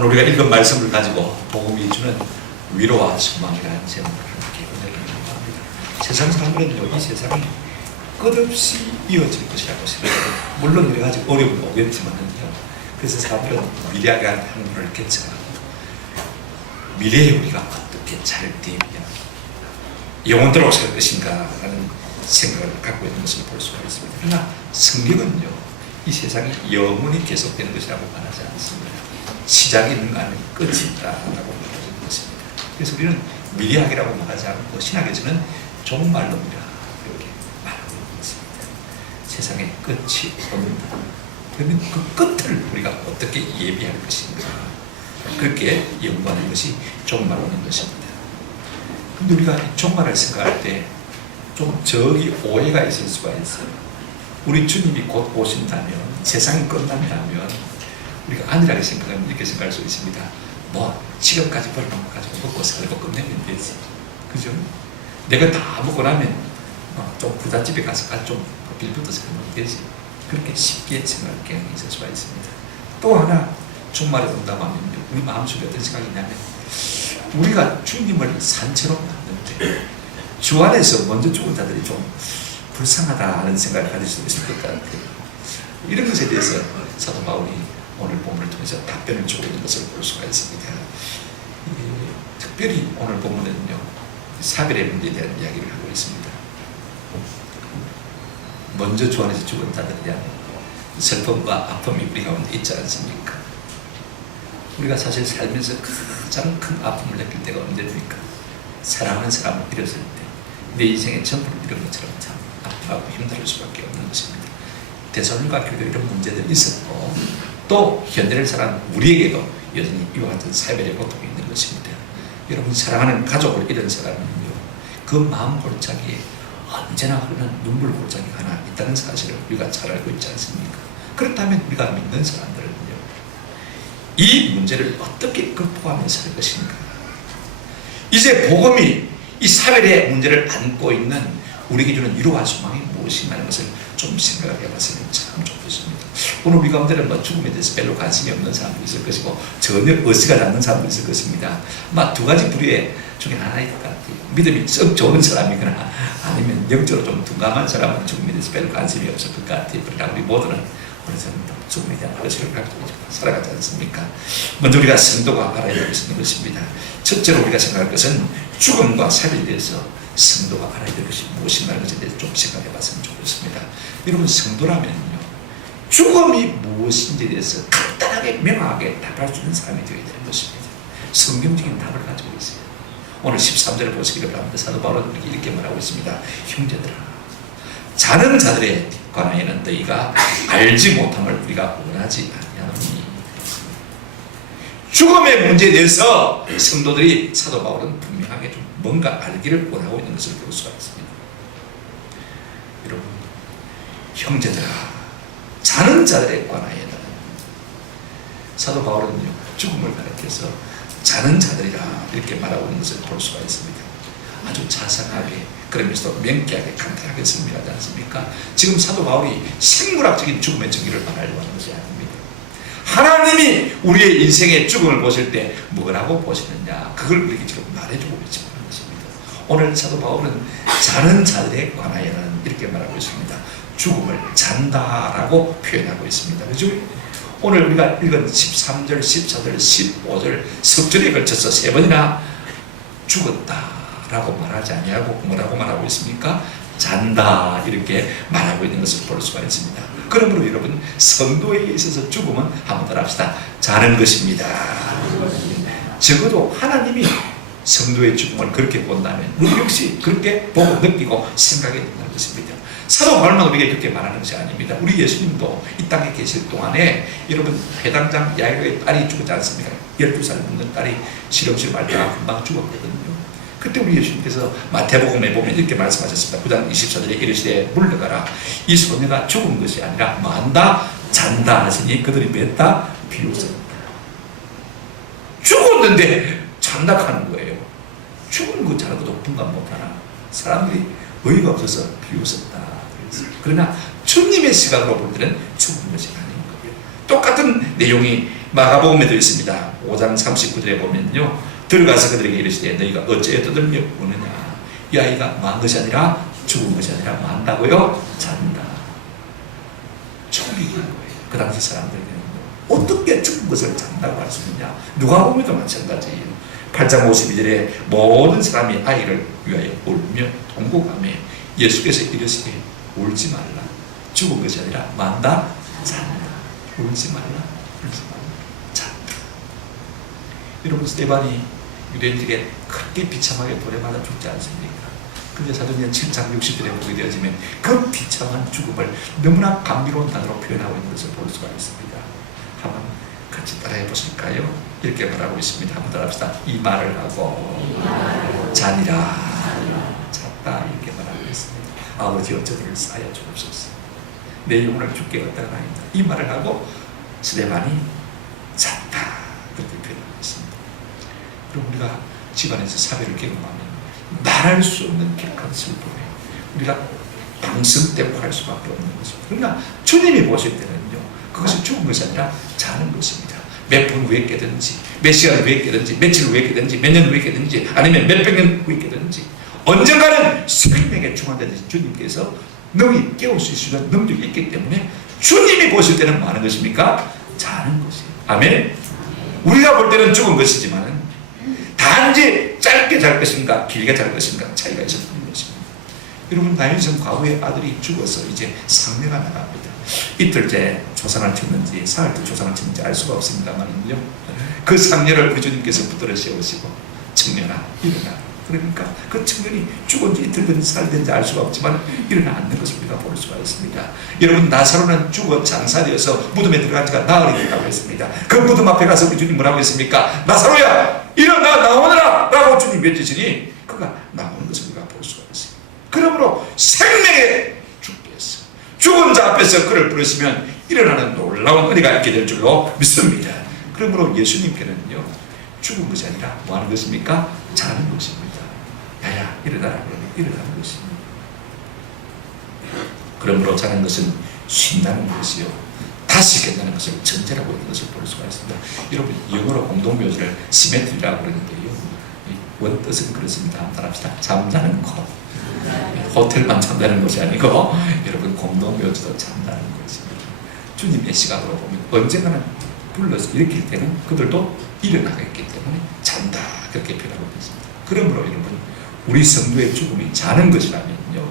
오늘 우리가 읽은 말씀을 가지고 복음이 주는 위로와 소망이라는 제목을 함께 은혜를 합니다. 세상 사람들은요, 이 세상이 끝없이 이어질 것이라고 생각해요. 물론 여러 가지 어려움이 오겠지만요. 그래서 사람들은 미래에 대한 항문을 개척하고 미래에 우리가 어떻게 잘 되면 영원토록 살 것인가 라는 생각을 갖고 있는 것을 볼 수가 있습니다. 그러나 성경은요, 이 세상이 영원히 계속되는 것이라고 말하지 않습니다. 시작이 있는 거 아닌 끝이 있다라고 말하는 것입니다. 그래서 우리는 미래학이라고 말하지 않고 신학에서는 종말론이라 이렇게 말하고 있는 것입니다. 세상에 끝이 없는다. 그러면 그 끝을 우리가 어떻게 예비할 것인가, 그렇게 연구하는 것이 종말론인 것입니다. 근데 우리가 종말을 생각할 때 좀 저기 오해가 있을 수가 있어요. 우리 주님이 곧 오신다면, 세상이 끝난다면 우리가 안일하게 생각하면 이렇게 생각할 수 있습니다. 뭐 지금까지 벌은 것 가지고 먹고 살고 끝내면 되지, 그죠? 내가 다 먹고 나면 좀 부잣집에 가서 좀 빌붙어서 끝내면 되지, 그렇게 쉽게 생각할 경향이 있을 수가 있습니다. 또 하나 종말에 온다고 하면 우리 마음속에 어떤 생각이 있냐면, 우리가 주님을 산채로 봤는데 주 안에서 먼저 죽은 자들이 좀 불쌍하다는 생각을 가질 수 있을 것 같아요. 이런 것에 대해서 사도 바울이 오늘 본문을 통해서 답변을 주고 있는 것을 볼 수가 있습니다. 특별히 오늘 본문에는요, 사별의 문제에 대한 이야기를 하고 있습니다. 먼저 주 안에서 죽은 자들에 대한 슬픔과 아픔이 우리 가운데 있지 않습니까? 우리가 사실 살면서 가장 큰 아픔을 느낄 때가 언제입니까? 사랑하는 사람을 잃었을 때, 내 인생의 전부를 잃은 것처럼 참 아프고 힘들 수밖에 없는 것입니다. 대선과 교도 이런 문제들이 있었고, 또 현대를 살아가는 우리에게도 여전히 이와 같은 사별의 고통이 있는 것입니다. 여러분, 사랑하는 가족을 잃은 사람은요, 그 마음 골짜기에 언제나 흐르는 눈물 골짜기가 하나 있다는 사실을 우리가 잘 알고 있지 않습니까? 그렇다면 우리가 믿는 사람들은요, 이 문제를 어떻게 극복하며 살 것인가? 이제 복음이 이 사별의 문제를 안고 있는 우리에게 주는 위로와 소망이 무엇이냐는 것을 좀 생각해 봤으면 참 좋겠습니다. 오늘 우리 가운데는 죽음에 대해서 별로 관심이 없는 사람도 있을 것이고, 전혀 의식하지 않는 사람도 있을 것입니다. 아마 두 가지 부류의 중에 하나일 것 같아요. 믿음이 썩 좋은 사람이거나, 아니면 영적으로 좀 둔감한 사람은 죽음에 대해서 별로 관심이 없을 것 같아요. 그러나 우리 모두는 오늘은 죽음에 대한 의식을 갖고 살아가지 않습니까? 먼저 우리가 성도가 알아야 될 것은 것입니다. 첫째로 우리가 생각할 것은 죽음과 사별에 대해서 성도가 알아야 될 것이 무엇인가를 것에 대해서 좀 생각해 봤으면 좋겠습니다. 여러분, 성도라면요, 죽음이 무엇인지에 대해서 간단하게 명확하게 답할 수 있는 사람이 되어야 되는 것입니다. 성경적인 답을 가지고 있어요. 오늘 13절을 보시기를 바랍니다. 사도 바울은 이렇게 말하고 있습니다. 형제들아, 자는 자들에 관하여는 너희가 알지 못함을 우리가 원하지 아니하노니. 죽음의 문제에 대해서 성도들이, 사도 바울은 분명하게 좀 뭔가 알기를 원하고 있는 것을 볼 수가 있습니다. 여러분, 형제들아, 자는 자들에 관하여는, 사도 바울은요, 죽음을 가리켜서 자는 자들이라 이렇게 말하고 있는 것을 볼 수가 있습니다. 아주 자상하게, 그러면서도 명쾌하게, 간단하게 설명하지 않습니까? 지금 사도 바울이 생물학적인 죽음의 정의를 말하려고 하는 것이 아닙니다. 하나님이 우리의 인생의 죽음을 보실 때 뭐라고 보시느냐, 그걸 우리에게 지금 말해주고 있지 않는 것입니다. 오늘 사도 바울은 자는 자들에 관하여는 이렇게 말하고 있습니다. 죽음을 잔다라고 표현하고 있습니다. 그죠? 오늘 우리가 읽은 13절, 14절, 15절 석절에 걸쳐서 3번이나 죽었다라고 말하지 아니하고 뭐라고 말하고 있습니까? 잔다, 이렇게 말하고 있는 것을 볼 수가 있습니다. 그러므로 여러분, 성도에게 있어서 죽음은 한번 더 합시다. 자는 것입니다. 적어도 하나님이 성도의 죽음을 그렇게 본다면 우리 역시 그렇게 보고 느끼고 생각해야 된다는 것입니다. 사도 바울만 우리에게 그렇게 말하는 것이 아닙니다. 우리 예수님도 이 땅에 계실 동안에, 여러분, 회당장 야이로의 딸이 죽었지 않습니까? 12살 먹는 딸이 실험실 말다가 금방 죽었거든요. 그때 우리 예수님께서 마태복음에 보면 이렇게 말씀하셨습니다. 9장 24절에 이르시되 물러가라. 이 소녀가 죽은 것이 아니라 만다 잔다 하시니 그들이 맺다 비웃었다. 죽었는데 잔다 하는 거예요. 죽은 거 자는 것도 분간 못하나? 사람들이 어이가 없어서 비웃었다. 그러나 주님의 시각으로 볼 때는 죽은 것이 아닌 거예요. 똑같은 내용이 마가복음에도 있습니다. 5장 39절에 보면요, 들어가서 그들에게 이르시되 너희가 어찌 떠들며 우느냐. 이 아이가 만 것이 아니라 죽은 것이 아니라 만다고요? 잔다. 죽인 거예요. 그 당시 사람들에게는 어떻게 죽은 것을 잔다고 할 수 있느냐. 누가복음에도 마찬가지예요. 8장 52절에 모든 사람이 아이를 위하여 울며 통곡하며 예수께서 이르시되 울지 말라. 죽은 것이 아니라 만다 잔다. 울지 말라. 울지 말라. 잔다. 여러분, 스데반이 유대인들에게 크게 비참하게 돌에 맞아 죽지 않습니까? 근데 사도행전 7장 60절에 보게 되어지면 그 비참한 죽음을 너무나 감미로운 단어로 표현하고 있는 것을 볼 수가 있습니다. 한번 같이 따라해 보실까요? 이렇게 말하고 있습니다. 한번 따라합시다. 이 말을 하고 잔이라 잤다, 이렇게 말하고 있습니다. 아버지, 어쩌들을 쌓여 주옵소서. 내 영혼을 주께 얻다가나이다. 이 말을 하고 스데반이 잤다, 그렇게 표현하고 있습니다. 그럼 우리가 집안에서 사별을 경험하면 말할 수 없는 격한 슬픔에 우리가 방성대고 할 수밖에 없는 것입니다. 그러나 주님이 보실 때는요, 그것이 죽은 것이 아니라 자는 것입니다. 몇 분 후에 깨든지, 몇 시간 후에 깨든지, 며칠 후에 깨든지, 몇 년 후에 깨든지, 아니면 몇백 년 후에 깨든지, 언젠가는 생명의 중환자되신 주님께서 너희 깨울 수 있는 능력이 있기 때문에 주님이 보실 때는 뭐 하는 것입니까? 자는 것이에요. 아멘. 우리가 볼 때는 죽은 것이지만 단지 짧게 잘 것인가 길게 잘 것인가 차이가 있을 뿐인 것입니다. 여러분, 다윗은 과거에 아들이 죽어서 이제 상내가 나갑니다. 이틀째 조상을 쳤는지 사흘째 조상을 쳤는지 알 수가 없습니다만요, 그 상녀를 우리 주님께서 붙들어 세우시고 청년아 일어나. 그러니까 그 청년이 죽은지 이틀든지 살든지 알 수가 없지만 일어나 앉는 것을 우리가 볼 수가 있습니다. 여러분, 나사로는 죽어 장사되어서 무덤에 들어간 지가 나흘이 됐다고 했습니다. 그 무덤 앞에 가서 우리 주님 뭐라고 했습니까? 나사로야 일어나 나오너라 라고 주님 외치시니 그가 나오는 것을 우리가 볼 수가 있습니다. 그러므로 생명의 주께서 죽은 자 앞에서 그를 부르시면 일어나는 놀라운 은혜가 있게 될 줄로 믿습니다. 그러므로 예수님께는요, 죽은 것이 아니라 뭐 하는 것입니까? 자는 것입니다. 야야 일어나라 그러면 일어나는 것입니다. 그러므로 자는 것은 쉰다는 것이요, 다시 깨닫는 것을 전제라고 하는 것을 볼 수가 있습니다. 여러분, 영어로 공동묘지를 시메트리라고 그러는데요, 원뜻은 그렇습니다. 한번 따라합시다. 잠자는 것. 호텔만 잠자는 것이 아니고 여러분, 공동묘지도 잠자는 것입니다. 주님의 시각으로 보면 언젠가는 불러서 일으킬 때는 그들도 일어나겠기 때문에 잔다, 그렇게 표현하고 있습니다. 그러므로 여러분, 우리 성도의 죽음이 자는 것이라면요,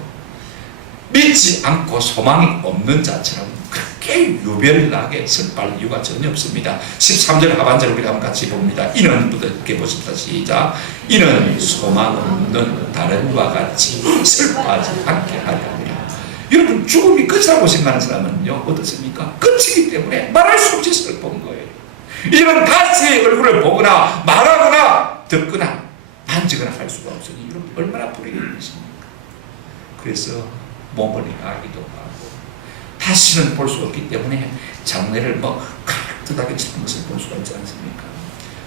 믿지 않고 소망이 없는 자처럼 그렇게 유별나게 슬퍼할 이유가 전혀 없습니다. 13절 하반절을 우리가 한번 같이 봅니다. 이는 부드럽게 보십시다. 시작. 이는 소망 없는 다른과 같이 슬퍼하지 않게 하려니라. 여러분, 죽음이 끝이라고 생각하는 사람은요, 어떻습니까? 끝이기 때문에 말할 수 없이 슬픈 거예요. 이런 다시의 얼굴을 보거나 말하거나 듣거나 만지거나 할 수가 없으니 여러분, 얼마나 불행한 것입니까? 그래서 몸을 나가기도 하고 다시는 볼 수 없기 때문에 장례를 가득하게 치는 것을 볼 수가 있지 않습니까?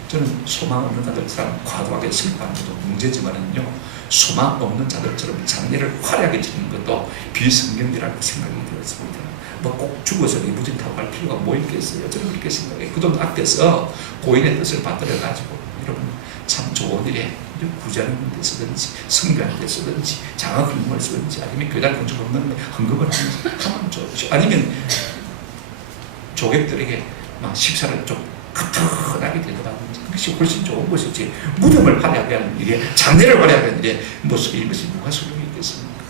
저는 소망 없는 자들처럼 과도하게 슬퍼하는 것도 문제지만은요, 소망 없는 자들처럼 장례를 화려하게 치는 것도 비성경이라고 생각이 들었습니다. 꼭 죽어서 리무진 타고 갈 필요가 뭐 있겠어요? 저는 그렇게 생각해요. 그돈 아껴서 고인의 뜻을 받들어가지고 여러분, 참 좋은 일에 구제하는 데 쓰든지 성교하는 데 쓰든지 장학금을 쓰든지 아니면 교단 건축 없는 헌금을 하면 좋죠. 아니면 조객들에게 막 식사를 좀 크트하게 되더라든지 그것이 훨씬 좋은 것이지, 무덤을 화려하게 하는 일에, 장례를 화려하게 하는 일에 이것이 누가 소용이 있겠습니까?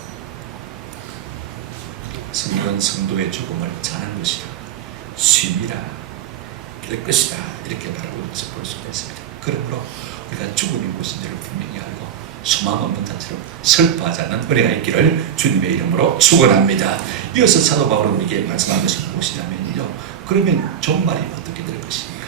성경은 성도의 죽음을 자는 것이다, 쉼이라 될 것이다, 이렇게 말하고 있는 것을 볼 수가 있습니다. 그러므로 우리가 죽음이 무엇인지를 분명히 알고 소망 없는 자처럼 슬퍼하지 않는 은혜가 있기를 주님의 이름으로 축원합니다. 이어서 사도 바울은 우리에게 말씀한 것이 무엇이냐면요, 그러면 종말이 어떻게 될 것인가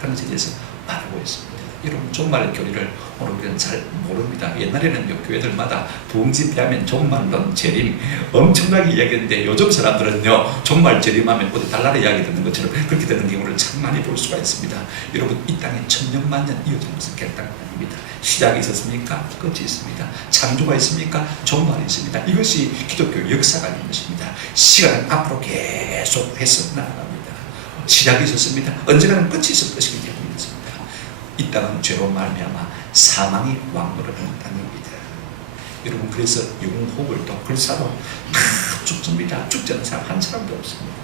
하는 것에 대해서 말하고 있습니다. 여러분, 종말 교리를 오늘 우리는 잘 모릅니다. 옛날에는 교회들마다 부흥집회하면 종말론, 재림 엄청나게 이야기했는데 요즘 사람들은요, 종말 재림하면 어디 달나라 이야기 듣는 것처럼 그렇게 되는 경우를 참 많이 볼 수가 있습니다. 여러분, 이 땅에 천년만년 이어진 것은 결단이 아닙니다. 시작이 있었습니까? 끝이 있습니다. 창조가 있습니까? 종말이 있습니다. 이것이 기독교 역사가 있는 것입니다. 시간은 앞으로 계속 해서 나아갑니다. 시작이 있었습니다. 언젠가는 끝이 있을 것이기 때문에 이 땅은 죄로 말미암아 사망이 왕노릇하는 땅입니다. 여러분, 그래서 영혼을 또 불사도 다 죽습니다. 죽지 않는 사람 한 사람도 없습니다.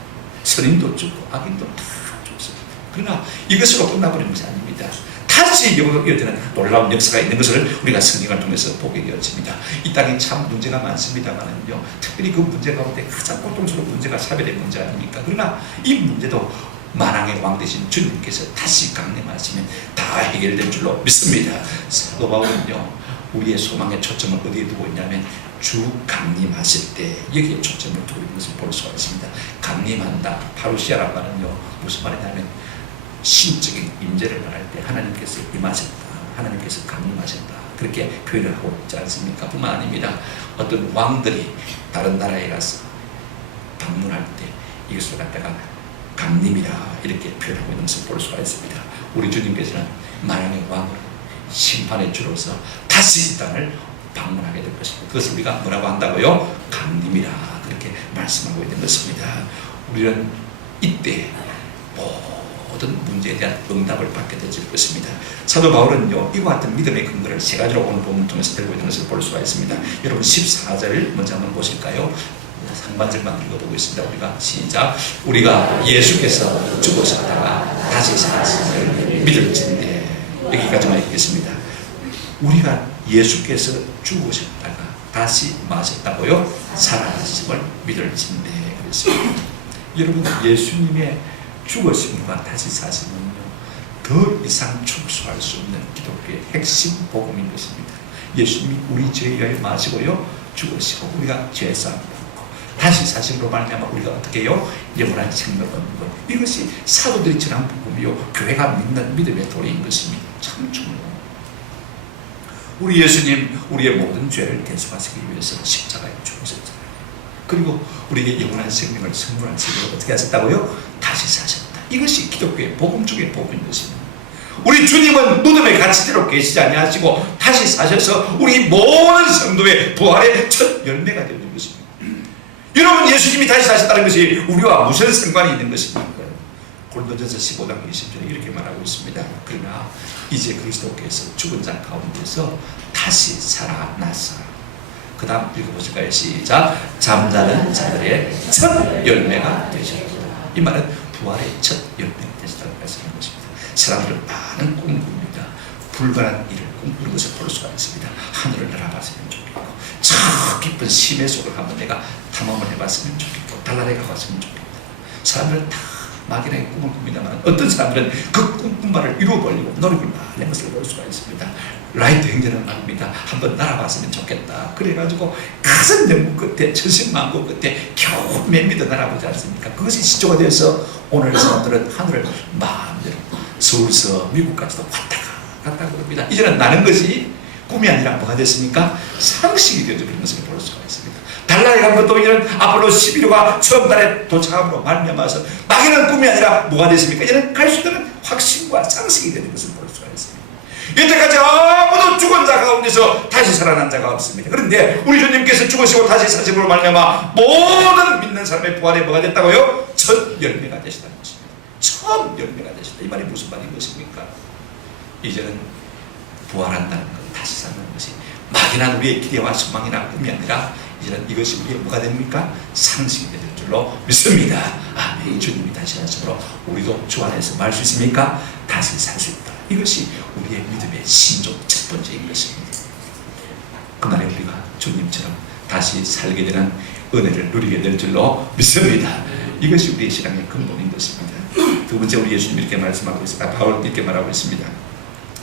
선인도 죽고 악인도 다 죽습니다. 그러나 이것으로 끝나버리는 것이 아닙니다. 다시 영혼을 이어지는 놀라운 역사가 있는 것을 우리가 성경을 통해서 보게 되었습니다. 이 땅에 참 문제가 많습니다만은요, 특별히 그 문제 가운데 가장 고통스러운 문제가 사별의 문제 아닙니까? 그러나 이 문제도 만왕의 왕 되신 주님께서 다시 강림하시면 다 해결될 줄로 믿습니다. 사도 바울은요, 우리의 소망의 초점을 어디에 두고 있냐면 주 강림하실 때 여기에 초점을 두고 있는 것을 볼 수가 있습니다. 강림한다, 파루시아란 말은요, 무슨 말이냐면 신적인 임재를 말할 때 하나님께서 임하셨다, 하나님께서 강림하셨다, 그렇게 표현을 하고 있지 않습니까? 뿐만 아닙니다. 어떤 왕들이 다른 나라에 가서 방문할 때 이것을 갖다가 강림이라 이렇게 표현하고 있는 것을 볼 수가 있습니다. 우리 주님께서는 만왕의 왕으로 심판의 주로서 다시 이 땅을 방문하게 될 것입니다. 그것을 우리가 뭐라고 한다고요? 강림이라 그렇게 말씀하고 있는 것입니다. 우리는 이때 모든 문제에 대한 응답을 받게 될 것입니다. 사도 바울은요, 이와 같은 믿음의 근거를 세 가지로 오늘 본문을 통해서 들고 있는 것을 볼 수가 있습니다. 여러분, 14절 먼저 한번 보실까요? 상반절만 읽어보고 있습니다. 우리가 시작. 우리가 예수께서 죽으셨다가 다시 살았음을 믿을진대. 여기까지만 읽겠습니다. 우리가 예수께서 죽으셨다가 다시 마셨다고요? 살아나심을 믿을진대 그랬습니다. 여러분, 예수님의 죽으심과 다시 사심은요, 더 이상 축소할 수 없는 기독교의 핵심 복음인 것입니다. 예수님이 우리 죄를 마시고요, 죽으시고 우리가 죄사함을 받고 다시 사심으로 말미암아 우리가 어떻게 해요? 영원한 생명을 얻는 것. 이것이 사도들이 전한 복음이요, 교회가 믿는 믿음의 도리인 것입니다. 참 중요해요. 우리 예수님, 우리의 모든 죄를 대속하시기 위해서 십자가에 죽으셨잖아요. 그리고 우리에게 영원한 생명을 선물하시고 어떻게 하셨다고요? 다시 사셨다. 이것이 기독교의 복음 중의 복음인 것입니다. 우리 주님은 무덤의 갇히대로 계시지 아니하시고 다시 사셔서 우리 모든 성도의 부활의 첫 열매가 되는 것입니다. 여러분, 예수님이 다시 사셨다는 것이 우리와 무슨 상관이 있는 것입니까? 고린도전서 15장 20절에 이렇게 말하고 있습니다. 그러나 이제 그리스도께서 죽은 자 가운데서 다시 살아나서, 그 다음 읽어보실까요? 시작. 잠자는 자들의 첫 열매가 되셨다. 이 말은 부활의 첫 열매가 되셨다는 말씀인 것입니다. 사람들은 많은 꿈을 꿉니다. 불가능한 일을 꿈꾸는 것을 볼 수가 있습니다. 하늘을 날아봤으면 좋겠고, 저 깊은 심해 속을 한번 내가 탐험을 해봤으면 좋겠고, 달나라에 가봤으면 좋겠다. 사람들은 다 막연하게 꿈을 꿉니다만, 어떤 사람들은 그 꿈꾼 바를 이루어버리고 노력을 많이 한 것을 볼 수가 있습니다. 라이트 형제는 말입니다. 한번 날아봤으면 좋겠다. 그래가지고 가슴 연구 끝에, 천신만고 끝에 겨우 몇 미터 날아보지 않습니까? 그것이 시초가 되어서 오늘 사람들은 하늘을 마음대로 서울서 미국까지도 왔다 갔다 그럽니다. 이제는 나는 것이 꿈이 아니라 뭐가 됐습니까? 상식이 되어버린 것을 볼 수가 있습니다. 달나라에 간 것도 이제는 아폴로 11호가 처음 달에 도착함으로 말미암아서 막연한 꿈이 아니라 뭐가 됐습니까? 이제는 갈 수 있는 확신과 상식이 되는 것을 볼 수가 있습니다. 여태까지 아무도 죽은 자 가운데서 다시 살아난 자가 없습니다. 그런데 우리 주님께서 죽으시고 다시 사심으로 말미암아 모든 믿는 사람의 부활에 뭐가 됐다고요? 첫 열매가 되시다는 것입니다. 처음 열매가 되시다. 이 말이 무슨 말인 것입니까? 이제는 부활한다는 것, 다시 사는 것이 막연한 우리의 기대와 소망이나 꿈이 아니라 이제는 이것이 우리의 뭐가 됩니까? 상식이 될 줄로 믿습니다. 아멘. 주님이 다시 하심으로 우리도 주 안에서 말 수 있습니까? 다시 살 수 있다. 이것이 우리의 믿음의 신조 첫 번째인 것입니다. 그날에 우리가 주님처럼 다시 살게 되는 은혜를 누리게 될 줄로 믿습니다. 이것이 우리의 신앙의 근본인 것입니다. 두 번째, 우리 예수님 이렇게 말씀하고 있습니다. 바울 이렇게 말하고 있습니다.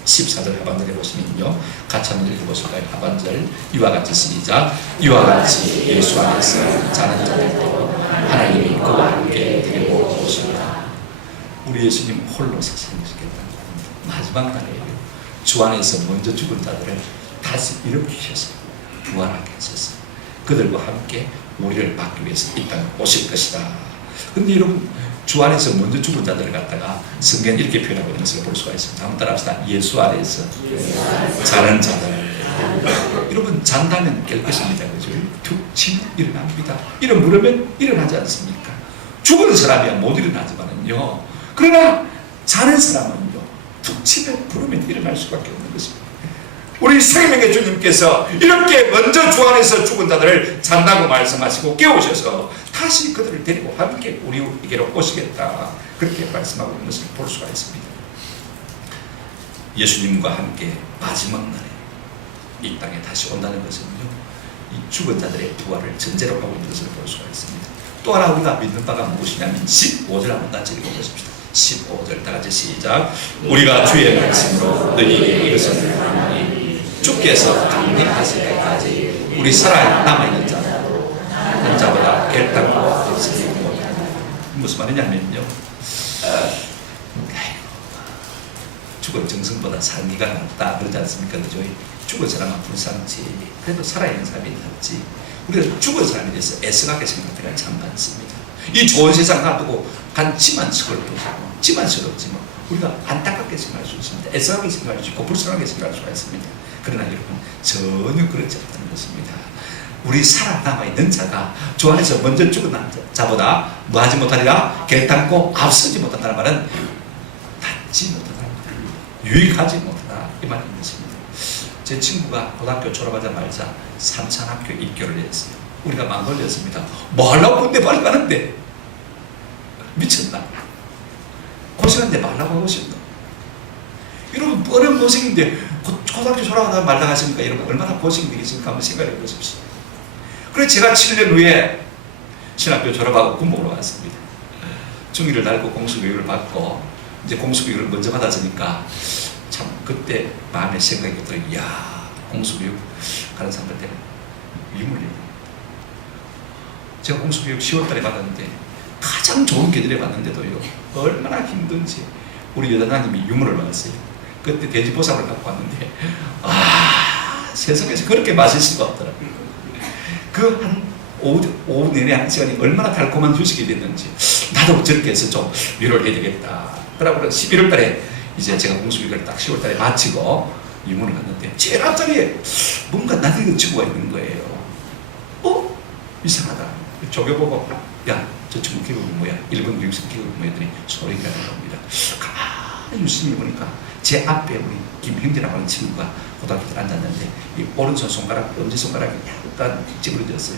14절 하반절에 보시면요, 같이 한번 읽어보실까요? 하반절 이와 같이 시작. 이와 같이 예수 안에서 자는 자들도 하나님이 그와 함께 데리고 오십니다. 우리 예수님 홀로 세상에 오시겠다는 겁니다. 마지막 날에요, 주 안에서 먼저 죽은 자들을 다시 일으키셔서 부활하게 하셔서 그들과 함께 우리를 받기 위해서 이 땅에 오실 것이다. 근데 여러분, 주 안에서 먼저 죽은 자들을 갖다가 성경은 이렇게 표현하고 있는 것을 볼 수가 있습니다. 한번 따라합시다. 예수 안에서 자는 자들. 여러분, 잔다면 깰 것입니다. 그죠? 툭 치면 일어납니다. 이런 물으면 일어나지 않습니까? 죽은 사람이야 못 일어나지만은요, 그러나 자는 사람은요, 툭 치면 부르면 일어날 수밖에 없는 것입니다. 우리 생명의 주님께서 이렇게 먼저 주 안에서 죽은 자들을 잔다고 말씀하시고 깨우셔서 다시 그들을 데리고 함께 우리에게로 오시겠다, 그렇게 말씀하고 있는 것을 볼 수가 있습니다. 예수님과 함께 마지막 날에 이 땅에 다시 온다는 것은요, 이 죽은 자들의 부활을 전제로 하고 있는 것을 볼 수가 있습니다. 또 하나 우리가 믿는 바가 무엇이냐면 15절 한번 같이 읽어보십시다. 15절 다 같이 시작. 우리가 주의 말씀으로 너희에게 이것을 하나니 주께서 강림하실 때까지 우리 살아 남아있는 자보다 결단과 없으니 못하다. 무슨 말이냐면요, 죽은 정성보다 살기가 낫다 그러지 않습니까? 그죠? 죽은 사람은 불쌍지, 그래도 살아있는 사람이 낫지. 우리가 죽은 사람에 대해서 애석하게 생각할 때가 참 많습니다. 이 좋은 세상 놔두고 간지만 서글프고 지만 서럽지만 우리가 안타깝게 생각할 수 있습니다. 애석하게 생각할 수 있고 불쌍하게 생각할 수가 있습니다. 그러나 여러분, 전혀 그렇지 않다는 것입니다. 우리 살아남아있는 자가 주 안에서 먼저 죽은 자보다 뭐하지 못하리라? 결단코 앞서지 못한다는 말은 낫지 못하다, 유익하지 못하다, 이 말인 것입니다. 제 친구가 고등학교 졸업하자마자 삼천학교 입교를 했어요. 우리가 막 놀렸습니다. 뭐 하려고 군대 빨리 가는데? 미쳤나? 고생하는데 말라고 하고 싶나? 여러분, 뻔한 고생인데 초등학교 졸업하다 말다 가십니까? 여러분 얼마나 고생이 되겠습니까? 한번 생각해 보십시오. 그래서 제가 7년 후에 신학교 졸업하고 군복으로 왔습니다. 중위를 달고 공수교육을 받고 이제 공수교육을 먼저 받았으니까 참 그때 마음에 생각이 들어요. 이야, 공수교육 가는 사람들 때문에 위문을 내요. 제가 공수교육 10월달에 받았는데 가장 좋은 계절에 받는데도요 얼마나 힘든지 우리 여단장님이 유문을 받았어요. 그때 돼지보상을 갖고 왔는데 세상에서 그렇게 마실 수가 없더라고요. 그 한 오후 내내 한 시간이 얼마나 달콤한 휴식이 됐는지 나도 저렇게 해서 좀 위로를 해야 되겠다. 그러고 11월 달에 이제 제가 공수교육을 딱 10월 달에 마치고 유문을 갔는데 제일 앞자리에 뭔가 낯익은 친구가 있는 거예요. 이상하다. 조교보고 야, 저 친구 기록이 뭐야? 일본 교육생 기록이 뭐야? 했더니 소리가 나는 겁니다. 가만히 유심히 보니까 제 앞에 우리 김형진이라고 하는 친구가 고등학교 때 앉았는데 이 오른손 손가락, 엄지손가락이 약간 찌그러졌어요.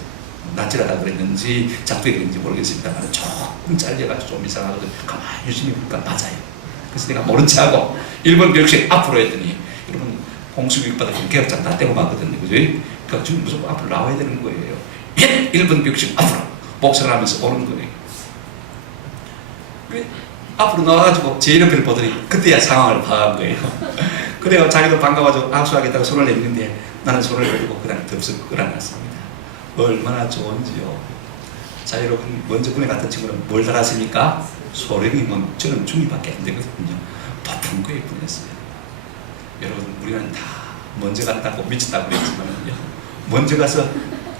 낯질하다 그랬는지 작두에 그랬는지 모르겠습니다만 조금 잘려가지고 좀 이상하거든요. 가만히 유심히 보니까 맞아요. 그래서 내가 모른 체하고 일본 교육생 앞으로 했더니 여러분 공수교육 받았으면 개혁장 다 떼고 맞거든요. 그죠? 그러니까 지금 무조건 앞으로 나와야 되는 거예요. 일본 교육생 앞으로 복사를 하면서 오는 거예요. 앞으로 나와가지고 제 이름표를 보더니 그때야 상황을 파악한 거예요. 그래요. 자기도 반가워서 악수하겠다고 손을 내미는데 나는 손을 내리고 그냥 덥석 끌어놨습니다. 얼마나 좋은지요. 자, 여러분 먼저 군에 갔던 친구는 뭘 잘하십니까? 소령이 뭐 저는 중위밖에 안 되거든요. 높은 거에 군했어요. 여러분 우리는 다 먼저 갔다고 미쳤다고 그랬지만요, 먼저 가서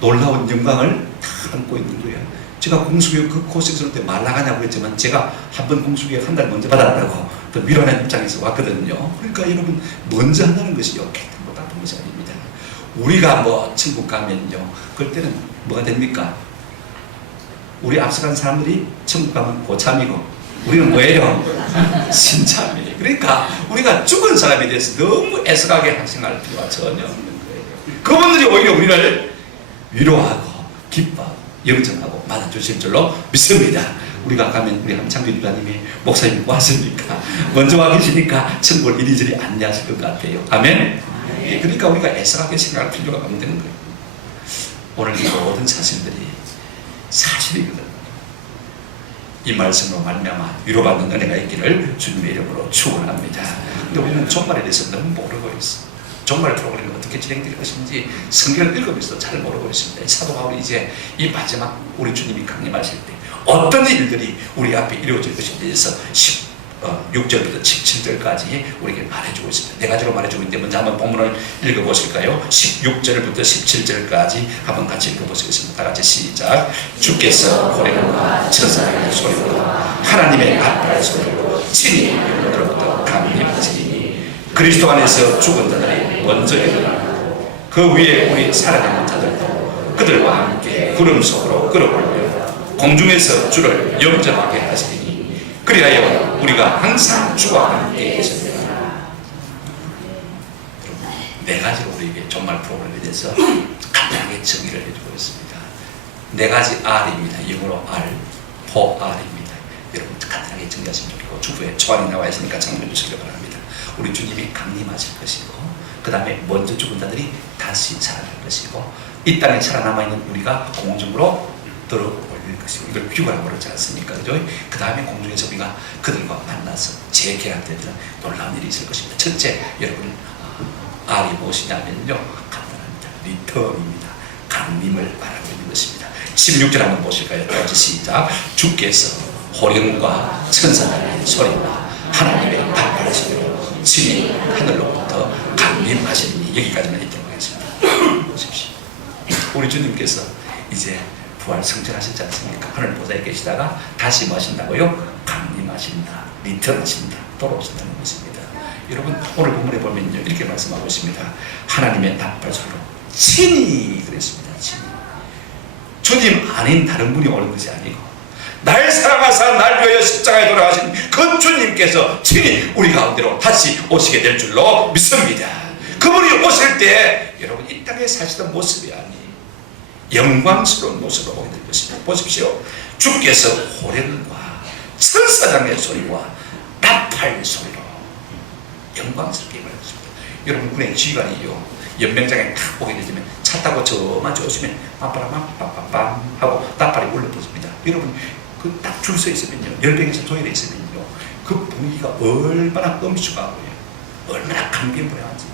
놀라운 영광을 다 안고 있는 거예요. 제가 공수교육 그 고생스러울 때 말 나가냐고 했지만 제가 한 번 공수교육 한 달 먼저 받았다고 또 밀어낸 입장에서 왔거든요. 그러니까 여러분 먼저 한다는 것이 이렇게 나쁜 것이 아닙니다. 우리가 뭐 천국 가면요, 그럴 때는 뭐가 됩니까? 우리 앞서간 사람들이 천국 가면 고참이고 우리는 뭐예요? 신참이에요. 그러니까 우리가 죽은 사람에 대해서 너무 애석하게 생각할 필요가 전혀 없는 거예요. 그분들이 오히려 우리를 위로하고 기뻐하고 영전하고 받아주실 줄로 믿습니다. 우리가 가면 우리 함창규 집사님이 목사님 왔으니까 먼저 와 계시니까 천국을 이리저리 안내하실 것 같아요. 아멘. 예, 그러니까 우리가 애석하게 생각할 필요가 없는 거예요. 오늘 이 모든 사실들이 사실이거든. 이 말씀으로 말미암아 위로받는 은혜가 있기를 주님의 이름으로 축원합니다. 근데 우리는 종말에 대해서 너무 모르고 있어. 종말 프로그램이 어떻게 진행될 것인지 성경을 읽으면서도 잘 모르고 있습니다. 사도 바울이 이제 이 마지막 우리 주님이 강림하실 때 어떤 일들이 우리 앞에 이루어질 것인지에 대해서 6절부터 17절까지 우리에게 말해주고 있습니다. 네 가지로 말해주고 있는데 먼저 한번 본문을 읽어보실까요? 16절부터 17절까지 한번 같이 읽어보시겠습니다. 다 같이 시작. 주께서 호령과 천사의 소리로 하나님의 나팔 소리로 친히 영으로부터 강림하시니 그리스도 안에서 죽은 자들이 먼저 일어나고 그 위에 우리 살아가는 자들도 그들과 함께 구름 속으로 끌어올려 공중에서 주를 영접하게 하시니 그리하여 우리가 항상 주와 함께 계십니다. 네 가지로 우리에게 종말 프로그램에 대해서 간단하게 정의를 해주고 있습니다. 네 가지 R입니다. 영어로 R, 포 R입니다. 여러분 간단하게 정리하시면 좋겠고 주부에 초안이 나와 있으니까 참고해 주시기 바랍니다. 우리 주님이 강림하실 것이고 그 다음에 먼저 죽은 자들이 다시 살아날 것이고 이 땅에 살아남아있는 우리가 공중으로 들어올릴 것이고 이걸 휴가라고 그러지 않습니까? 그죠? 그 다음에 공중에서 우리가 그들과 만나서 재계약되는 놀라운 일이 있을 것입니다. 첫째, 여러분 R이 무엇이냐면요, 간단합니다. 리턴입니다. 강림을 말하고 있는 것입니다. 16절 한번 보실까요? 다시 시작. 주께서 호령과 천사들의 소리와 하나님의 나팔 소리로 친히 하늘로부터 강림하시니 여기까지만 읽도록 하겠습니다. 보십시오. 우리 주님께서 이제 부활 성천하셨지 않습니까? 하늘 보좌에 계시다가 다시 뭐 하신다고요? 강림하신다, 리턴하신다, 돌아오신다는 것입니다. 여러분 오늘 본문에 보면요 이렇게 말씀하고 있습니다. 하나님의 나팔 소리로 친히 그랬습니다. 친히. 주님 아닌 다른 분이 오는 것이 아니고 날 사랑하사 날 위하여 십자가에 돌아가신 그 주님께서 친히 우리 가운데로 다시 오시게 될 줄로 믿습니다. 그분이 오실 때 여러분 이 땅에 사시던 모습이 아니 영광스러운 모습으로 오게 될 것입니다. 보십시오. 주께서 호령과 천사장의 소리와 나팔 소리로 영광스럽게 말했습니다. 여러분 군의 지휘관이요, 연명장에 탁 보게 되면 차 타고 저만 오시면 빰빠라빰빰빰빰 하고 나팔이 울려붙습니다. 여러분 그 딱 줄 서 있으면요, 열병에서 조율해 있으면요, 그 분위기가 얼마나 엄숙하고요, 얼마나 감격무량한지.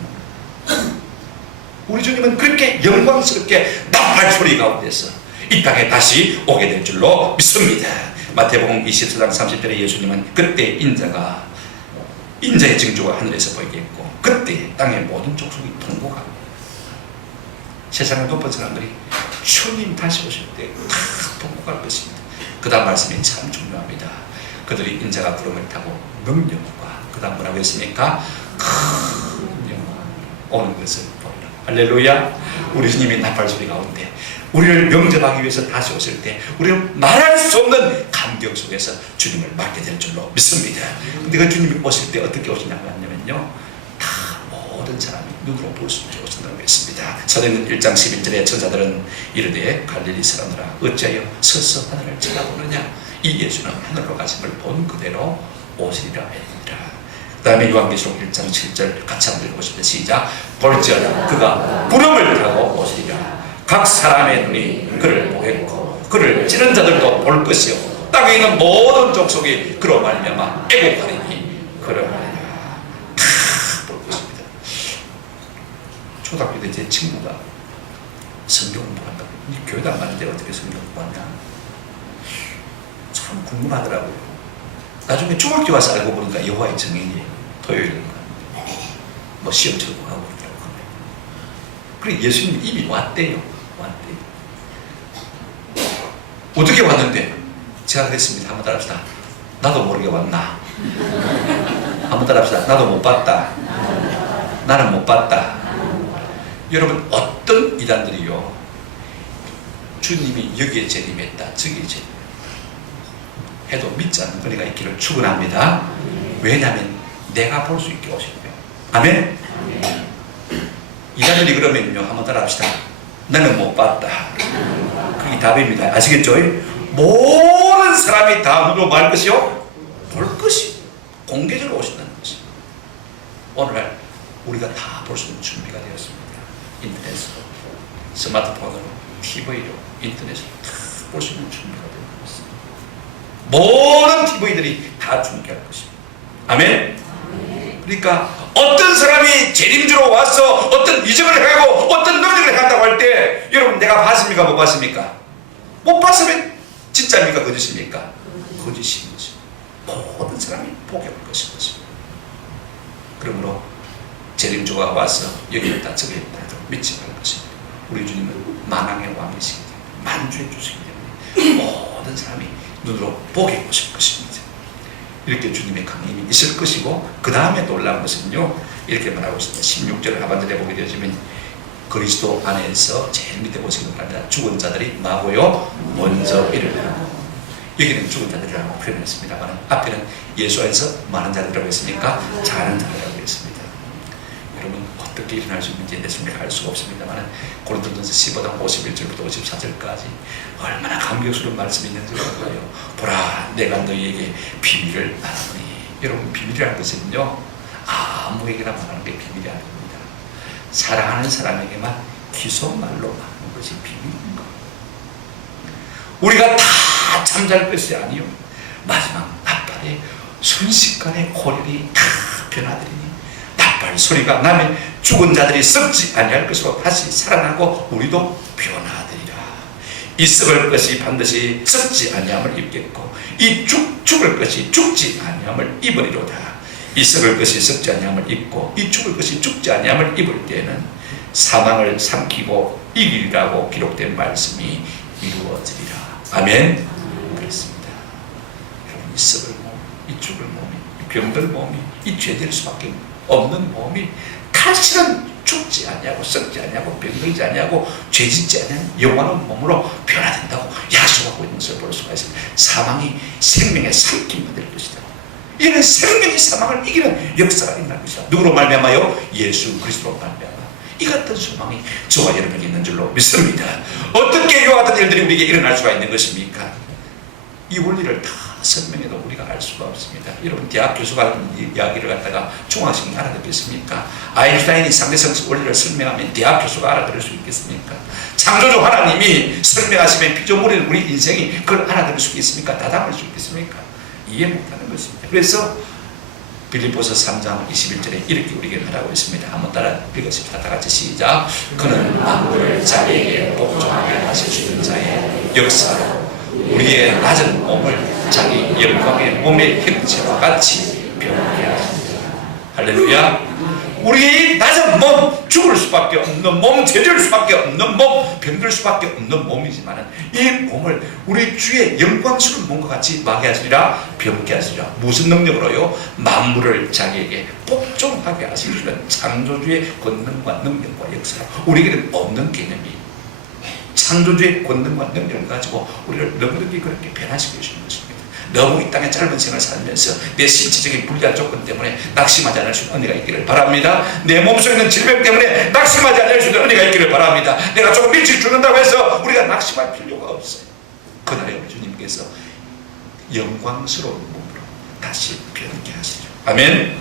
우리 주님은 그렇게 영광스럽게 나팔 소리 가운데서 이 땅에 다시 오게 될 줄로 믿습니다. 마태복음 24장 30절에 예수님은 그때 인자의 징조가 하늘에서 보이겠고 그때 땅의 모든 족속이 통곡하고 세상의 높은 사람들이 주님 다시 오실 때 다 통곡할 것입니다. 그 다음 말씀이 참 중요합니다. 그들이 인자가 구름을 타고 능력과 그 다음 뭐라고 했습니까? 큰 영광 오는 것을 보리라. 할렐루야. 우리 주님이 나팔 소리 가운데 우리를 영접하기 위해서 다시 오실 때 우리는 말할 수 없는 감격 속에서 주님을 맞게 될 줄로 믿습니다. 근데 그 주님이 오실 때 어떻게 오시냐고 하냐면요, 다 모든 사람이 눈으로 볼 수 있게 오신다고 했습니다. 사도행전 1장 11절에 천사들은 이르되 갈릴리 사람들아 어찌하여 서서 하늘을 쳐다보느냐, 이 예수는 하늘로 가심을 본 그대로 오시리라 했느니라. 그 다음에 요한계시록 1장 7절 같이 한번 읽어보십시오. 시작. 볼지어다 그가 구름을 타고 오시리라. 각 사람의 눈이 그를 보겠고 그를 찌른 자들도 볼 것이요 땅에 있는 모든 족속이 그로 말미암아 애곡하리니 그를 말이라. 다 볼 것입니다. 초등학교 때 제 친구가 성경 공부한다고, 교회도 안 가는데 어떻게 성경 공부하냐, 참 궁금하더라고요. 나중에 중학교 와서 알고 보니까 여호와의 증인이에요. 토요일인가 뭐 시험 치고 하고 그러더라고요. 그리고 예수님이 이미 왔대요. 어떻게 왔는데? 제가 그랬습니다. 한번 따라합시다. 나도 모르게 왔나? 한번 따라합시다. 나도 못 봤다. 나는 못 봤다. 여러분, 어떤 이단들이요, 주님이 여기에 재림했다, 저기에 재림 해도 믿지 않는 거리가 있기를 축원합니다. 왜냐하면 내가 볼 수 있게 오신 거예요. 아멘? 이단들이 그러면요, 한번 따라합시다. 나는 못 봤다. 그게 답입니다. 아시겠죠? 모든 사람이 다 눈으로 말 것이요, 볼 것이 공개적으로 오신다는 것이. 오늘날 우리가 다 볼 수 있는 준비가 되었습니다. 인터넷으로, 스마트폰으로, TV로, 인터넷으로 다 볼 수 있는 준비가 되어 있습니다. 모든 TV들이 다 중계할 것입니다. 아멘? 그러니까 어떤 사람이 재림주로 와서 어떤 이적을 해가고 어떤 능력을 한다고 할 때 여러분 내가 봤습니까? 못 봤습니까? 못 봤으면 진짜입니까? 거짓입니까? 거짓인 것입니다. 모든 사람이 보게 올 것입니다. 그러므로 재림주가 와서 여기 있다 저기 있다 해도 믿지 말 것입니다. 우리 주님은 만왕의 왕이시기 때문에, 만주의 주시기 때문에 모든 사람이 눈으로 보게 오실 것입니다. 이렇게 주님의 강림이 있을 것이고, 그 다음에 놀라운 것은요, 이렇게 말하고 있습니다. 16절 하반절에 보게 되어지면 그리스도 안에서 제일 밑에 보시는 겁니다. 죽은 자들이 마고요 먼저 일어나고, 여기는 죽은 자들이라고 표현했습니다만 앞에는 예수 안에서 많은 자들이라고 했으니까 자는 자들이라고 했습니다. 여러분 어떻게 일어날 수 있는지에 대해서 우리가 알 수가 없습니다만 고린도전서 15장 51절부터 54절까지 얼마나 감격스러운 말씀이 있는지 몰라요. 보라 내가 너희에게 비밀을 말하노니. 여러분 비밀이라는 것은요 아무에게나 말하는 게 비밀이 아닙니다. 사랑하는 사람에게만 기속말로 말하는 것이 비밀입니다. 우리가 다 잠잘 것이 아니요 마지막 나팔에 순식간에 고열이 다 변화되리니 나팔 소리가 나면 죽은 자들이 썩지 아니할 것으로 다시 살아나고 우리도 변화되리라. 이 썩을 것이 반드시 썩지 아니함을 입겠고 이 죽을 것이 죽지 아니함을 입으리로다. 이 썩을 것이 썩지 아니함을 입고 이 죽을 것이 죽지 아니함을 입을 때에는 사망을 삼키고 이기리라고 기록된 말씀이 이루어지리라. 아멘. 그렇습니다. 여러분 이 썩을 몸, 이 죽을 몸이, 이 병들 몸이, 이 죄될 수밖에 없는 몸이 다시는 죽지 아니하고 썩지 아니하고 병들지 아니하고 죄짓지 아니하는 영원한 몸으로 변화된다고 약속하고 있는 것을 볼 수가 있습니다. 사망이 생명의 삼킴이 될 것이다. 이는 생명이 사망을 이기는 역사가 일어날 것이다. 누구로 말미암아요? 예수 그리스도로 말미암아. 이 같은 소망이 저와 여러분에게 있는 줄로 믿습니다. 어떻게 이와 같은 일들이 우리에게 일어날 수가 있는 것입니까? 이 원리를 다 설명해도 우리가 알 수가 없습니다. 여러분 대학 교수가 하는 이야기를 갖다가 중학생이 알아듣겠습니까? 아인슈타인이 상대성질 원리를 설명하면 대학 교수가 알아들을 수 있겠습니까? 창조주 하나님이 설명하시면 피조물인 우리 인생이 그걸 알아들을 수 있겠습니까? 다담을 수 있겠습니까? 이해 못하는 것입니다. 그래서 빌립보서 3장 21절에 이렇게 우리에게 하라고 있습니다. 한번 따라 읽으십시다. 다 같이 시작. 그는 만물을 자기에게 복종하게 하실 수 있는 자의 역사로 우리의 낮은 몸을 자기 영광의 몸의 형체와 같이 변하게 하십니다. 할렐루야. 우리의 낮은 몸, 죽을 수밖에 없는 몸, 죄질 수밖에 없는 몸, 병들 수밖에 없는 몸이지만 이 몸을 우리 주의 영광스러운 몸과 같이 마게 하시리라, 병케 하시리라. 무슨 능력으로요? 만물을 자기에게 복종하게 하시는 창조주의 권능과 능력과 역사로 우리에게는 없는 개념이 창조주의 권능과 능력을 가지고 우리를 너무나게 그렇게 변화시켜 주시는 것입니다. 너무 이 땅의 짧은 생을 살면서 내 신체적인 불리한 조건 때문에 낙심하지 않을 수 있는 은혜가 있기를 바랍니다. 내 몸속에 있는 질병 때문에 낙심하지 않을 수 있는 은혜가 있기를 바랍니다. 내가 조금 일찍 죽는다고 해서 우리가 낙심할 필요가 없어요. 그날에 우리 주님께서 영광스러운 몸으로 다시 변하게 하시죠. 아멘.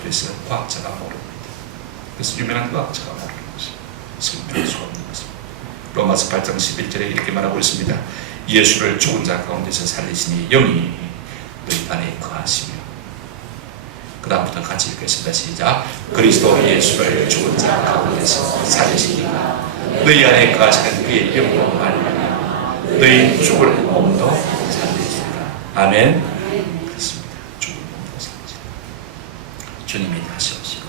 그래서 과학자가 모릅니다. 그래서 유명한 과학자가 모르는 것입니다. 설명할 수가 없는 것입니다. 로마서 8장 11절에 이렇게 말하고 있습니다. 예수를 죽은 자 가운데서 살리시니 영이 너희 안에 거하시며. 그 다음부터 같이 읽겠습니다. 시작. 그리스도 예수를 죽은 자 가운데서 살리시니 너희 안에 거하시는 그의 영으로 말미암아 너희 죽을 몸도 살리시리라. 아멘. 그렇습니다. 죽을 몸도 살리시리라. 주님이 다시 오시고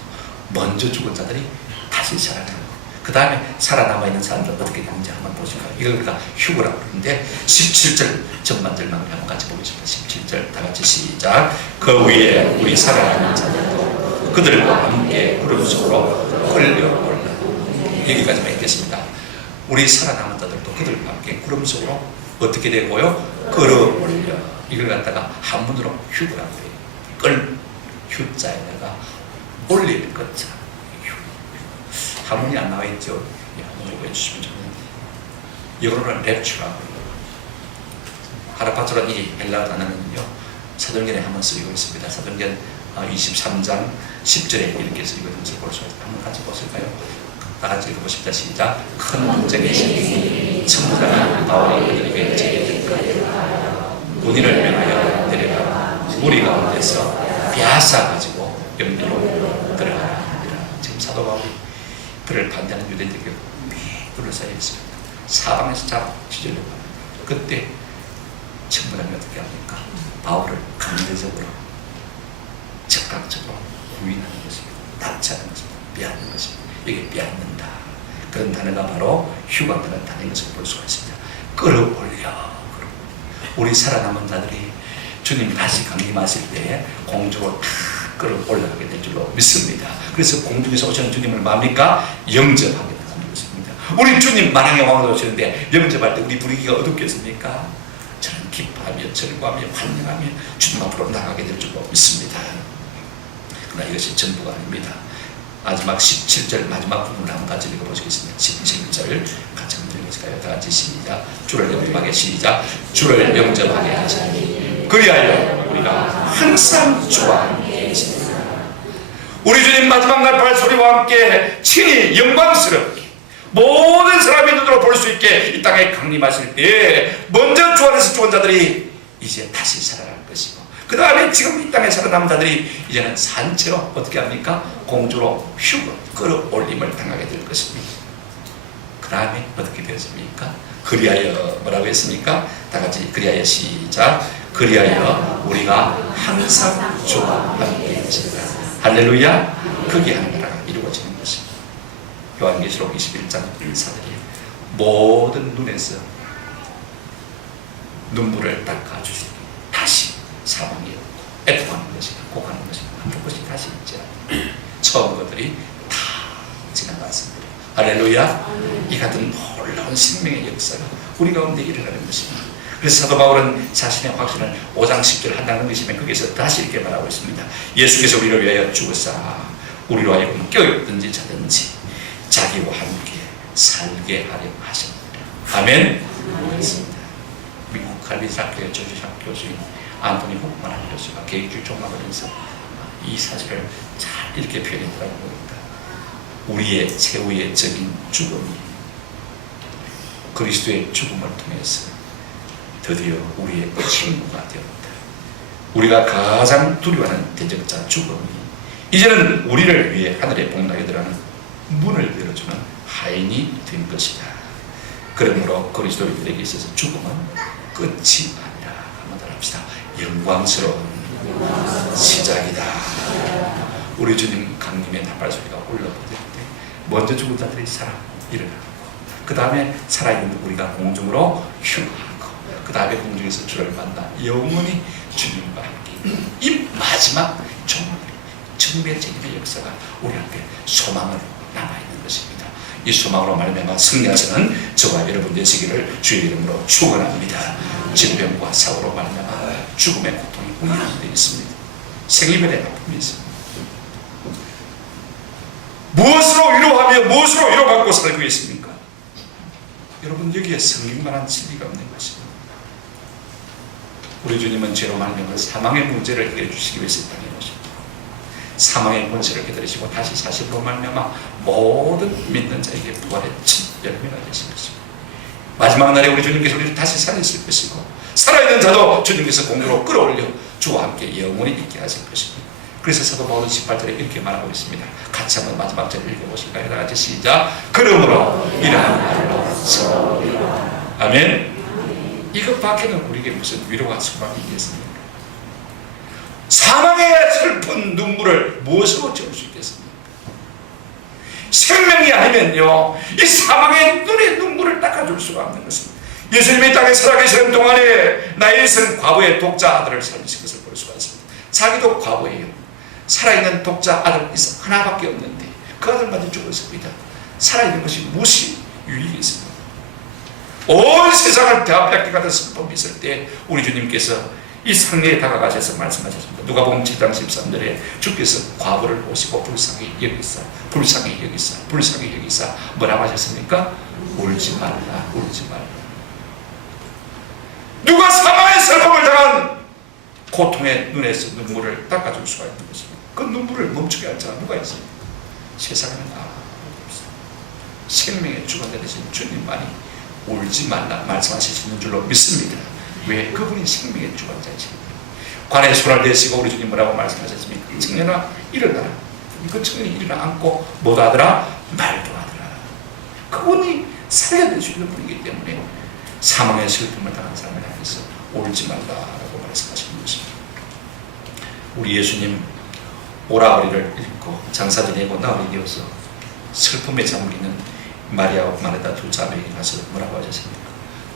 먼저 죽은 자들이 다시 살아나고 그 다음에 살아남아있는 사람들 어떻게 되는지 한번 보실까요? 이걸 우리가 휴거라고 그러는데 17절 전반절만 한번 같이 보겠습니다. 17절 다 같이 시작. 그 위에 우리 살아남은 자들도 그들과 함께 구름 속으로 끌려올라. 여기까지만 읽겠습니다. 우리 살아남은 자들도 그들과 함께 구름 속으로 어떻게 되고요? 끌어올려. 이걸 갖다가 한문으로 휴거라고 해요. 끌 휴자에다가 올릴 것자. 한문이 안 나와 있죠. 한번 좀 해주시면 좋겠는데 영어로는 랩추라고 하라파토라는 이 헬라 단어는요 사도행전에 한번 쓰이고 있습니다. 사도행전 23장 10절에 이렇게 쓰이고 있는 것을 볼 수 있습니다. 한번 같이 보실까요? 다 같이 읽어보십니다. 시작. 큰 문제의 신이 천부장한 바울이 그들에게 제게들까요 문의를 명하여 내려가 무리 가운데서 벼앗아 가지고 영리로 들어가라. 지금 사도 바울이 그를 반대하는 유대인들에게 둘러싸여 있습니다. 사방에서 잡아 찢으려고 합니다. 그때 천부장이 어떻게 합니까? 바울을 강제적으로 적극적으로 구인하는 것입니다. 납치하는 것입니다. 빼앗는 것입니다. 이게 빼앗는다. 그런 단어가 바로 휴가라는 단어인 것을 볼 수가 있습니다. 끌어올려. 우리 살아남은 자들이 주님이 다시 강림하실 때에 공주로 다 끌어올라가게 될 줄로 믿습니다. 그래서 공중에서 오시는 주님을 뭡니까? 영접하게 되는 것입니다. 우리 주님 만왕의 왕으로 오시는데 영접할 때 우리 분위기가 어둡겠습니까? 저는 기뻐하며 즐거워하며 환영하며 주님 앞으로 나가게 될 줄로 믿습니다. 그러나 이것이 전부가 아닙니다. 마지막 17절 마지막 부분을 한번 같이 읽어보시겠습니다. 17절 같이 한번 읽으실까요? 다 같이 시작. 주를 영접하게 시작. 주를 영접하게 하시니 그리하여 우리가 항상 주와 함께 계십니다. 우리 주님 마지막 날 발소리와 함께 친히 영광스럽게 모든 사람의 눈으로 볼 수 있게 이 땅에 강림하실 때 먼저 주 안에서 죽은 자들이 이제 다시 살아날 것이고 그 다음에 지금 이 땅에 살아남은 자들이 이제는 산채로 어떻게 합니까? 공주로 휴거 끌어올림을 당하게 될 것입니다. 그 다음에 어떻게 되었습니까? 그리하여 뭐라고 했습니까? 다 같이 그리하여 시작. 그리하여 우리가 항상 주와 함께 계십니다. 할렐루야. 그게 하나가 이루어지는 것입니다. 요한계시록 21장 인사들이 모든 눈에서 눈물을 닦아주시고 다시 사망이 없고 애통하는 것이다 고하는 것이다 한 것이 다시 있지 않아요. 처음 것들이 다 지나갔습니다. 할렐루야. 이 같은 놀라운 생명의 역사가 우리 가운데 일어나는 것입니다. 그래서 사도 바울은 자신의 확신을 5장 10절 한다는 것이면 거기서 다시 이렇게 말하고 있습니다. 예수께서 우리를 위하여 죽으사 우리로 하여금 깨어있든지 자든지 자기와 함께 살게 하려 하셨느니라. 아멘. 그렇습니다. 미국 칼빈사교의 조지상 교수인 안토니 후크만 교수가 계획주의 종합을 해서 이 사실을 잘 이렇게 표현했다고 봅니다. 우리의 최후의 적인 죽음이 그리스도의 죽음을 통해서 드디어 우리의 친구가 되었다. 우리가 가장 두려워하는 대적자 죽음이 이제는 우리를 위해 하늘의 복락에 들어가는 문을 열어주는 하인이 된 것이다. 그러므로 그리스도인들에게 있어서 죽음은 끝이 아니라 한번 더 합시다. 영광스러운 시작이다. 우리 주님 강림의 나팔소리가 올라오실 때 먼저 죽은 자들이 일어나고 그 다음에 살아있는 우리가 공중으로 흉하고 그 다음에 공중에서 주를 만나 영원히 주님과 함께 이 마지막 정말 책임의 역사가 우리 앞에 소망으로 남아있는 것입니다. 이 소망으로 말미암아 승리하시는 저와 여러분 되시기를 주의 이름으로 축원합니다. 질병과 사고로 말미암아 죽음의 고통이 우리한테 있습니다. 생이별의 아픔이 있습니다. 무엇으로 위로하며 무엇으로 위로받고 살고 있습니까? 여러분 여기에 성경만한 진리가 없는 것입니다. 우리 주님은 죄로 말미암아 사망의 문제를 해결해 주시기 위해서 이 땅에 오십니다. 사망의 문제를 깨달으시고 다시 사실로 말미암아 모든 믿는 자에게 부활의 첫 열매가 되신 것입니다. 마지막 날에 우리 주님께서 우리를 다시 살리실 것이고 살아있는 자도 주님께서 공로로 끌어올려 주와 함께 영원히 있게 하실 것입니다. 그래서 사도 바울은 18절에 이렇게 말하고 있습니다. 같이 한번 마지막 절 읽어보실까요? 다 같이 시작. 그러므로 이러한 말로 서로 위로하라. 아멘. 이것 밖에는 우리에게 무슨 위로가 소망이 있겠습니까? 사망의 슬픈 눈물을 무엇으로 채울 수 있겠습니까? 생명이 아니면요 이 사망의 눈의 눈물을 닦아줄 수가 없는 것입니다. 예수님이 땅에 살아계시는 동안에 나일성 과부의 독자 아들을 살리신 것을 볼 수가 있습니다. 자기도 과부예요. 살아있는 독자 아들 하나밖에 없는데 그 아들만이 죽었습니다. 살아있는 것이 무엇이 유익이 있습니까? 온 세상을 다 뺏겨가는 슬픔이 있을 때 우리 주님께서 이 상례에 다가가셔서 말씀하셨습니다. 누가복음 7장 13절에 주께서 과부를 오시고 불쌍히 여기사 뭐라고 하셨습니까? 울지 말라, 울지 말라. 누가 사망의 슬픔을 당한 고통의 눈에서 눈물을 닦아줄 수가 있는 것입니다. 그 눈물을 멈추게 할 자가 누가 있습니까? 세상에는 아무도 없습니다. 생명의 주관자 되신 주님만이 울지 말라 말씀하실 수 있는 줄로 믿습니다. 왜? 그분이 생명의 주관자이십니다. 관에 손을 대시고 우리 주님 뭐라고 말씀하셨습니까? 청년아 일어나라. 그 청년이 일어나 앉고 뭐도 하더라? 말도 하더라. 그분이 살려내시는 분이기 때문에 사망의 슬픔을 당한 사람을 향해서 울지 말라라고 말씀하시는 것입니다. 우리 예수님 오라버리를 읽고 장사 지내고 나흘이 되어서 슬픔에 잠기는 마리아와 마르다 두 자매에게 가서 뭐라고 하셨습니까?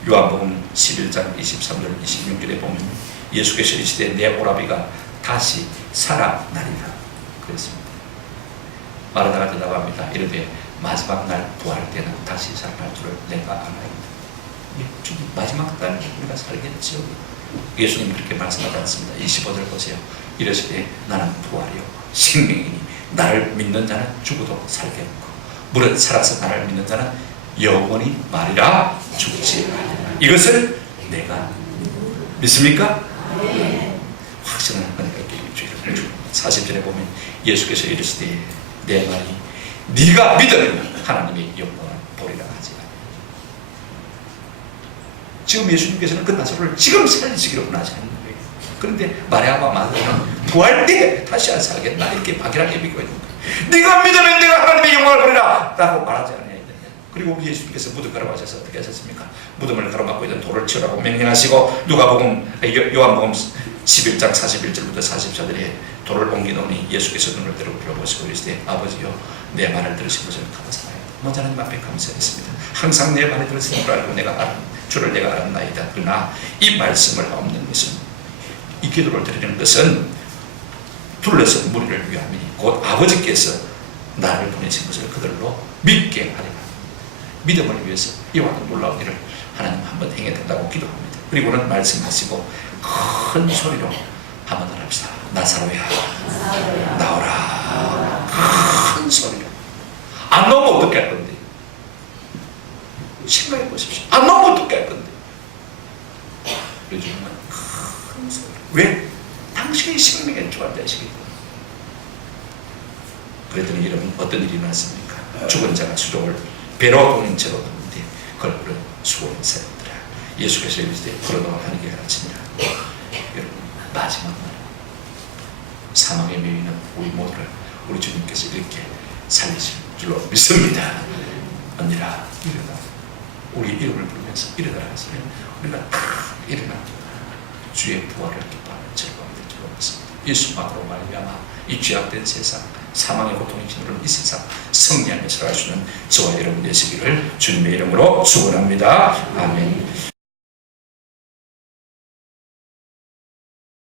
요한복음 11장 23절 26절에 보면 예수께서 이르시되 내 오라비가 다시 살아나리라 그랬습니다. 마르다가 대답합니다. 이르되 마지막 날 부활 때는 다시 살아날 줄을 내가 아나이다. 마지막 날 우리가 살겠죠. 예수님 그렇게 말씀하지 않습니다. 25절 보세요. 이르시되 나는 부활이요 생명이니 나를 믿는 자는 죽어도 살겠고 무릇 살아서 나를 믿는 자는 영원히 말이라 죽지 않으리라. 이것을 내가 믿습니까? 확신을 하나님께 주의를 줍니다. 40절에 보면 예수께서 이르시되 내 말이 네가 믿으면 하나님의 영광을 보리라 하지 않으리라. 지금 예수님께서는 그 나사로를 지금 살리시기를 원하시는 거예요. 그런데 마리아와 마르다는 부활 때 다시 안 살겠나 이렇게 박일하게 믿고 있는 거예요. 네가 믿으면 내가 하나님의 영광을 보리라 라고 말하지 않아요. 그리고 우리 예수님께서 무덤 가로가셔서 어떻게 하셨습니까? 무덤을 가로막고 있던 돌을 치우라고 명령하시고 요한복음 11장 41절부터 44절에 돌을 옮기노니 예수께서 눈을 들어보시고 이르시되 아버지여 내 말을 들으신 것을 감사하여 먼저 하나님 앞에 감사했습니다. 항상 내 말을 들으신 줄 알고 주를 내가 알았나이다. 그러나 이 말씀을 없는 것은 이 기도를 드리는 것은 둘러서 무리를 위함이니 곧 아버지께서 나를 보내신 것을 그들로 믿게 하리라. 믿음을 위해서 이와 같은 놀라운 일을 하나님 한번 행해달라고 기도합니다. 그리고는 말씀하시고 큰 소리로 한번 합시다. 나사로야 나오라. 큰 소리로. 안 나오면 어떻게 할 건데? 생각해 보십시오. 안 나오면 어떻게 할 건데? 그랬더니 여러분 어떤 일이 났습니까? 죽은 자가 수족을 배로 동인 채로 뒀는데 그걸 부른 수고인 사람들아, 예수께서 이르시되 풀어놓아 하늘에 가르치니라. 여러분 마지막 날 사망의 묘인은 우리 모두를 우리 주님께서 이렇게 살리실 줄로 믿습니다. 언니라 일어나, 우리 이름을 부르면서 일어나라 하시면 우리가 다 일어나 주의 부활을 기뻐하는 즐거움이 될 줄로 믿습니다. 예수만으로 말미암아 이 죄악된 세상, 사망의 고통이 짓누르는 이 세상 승리하며 살아갈 수 있는 저와 여러분 되시기를 주님의 이름으로 축원합니다. 아멘.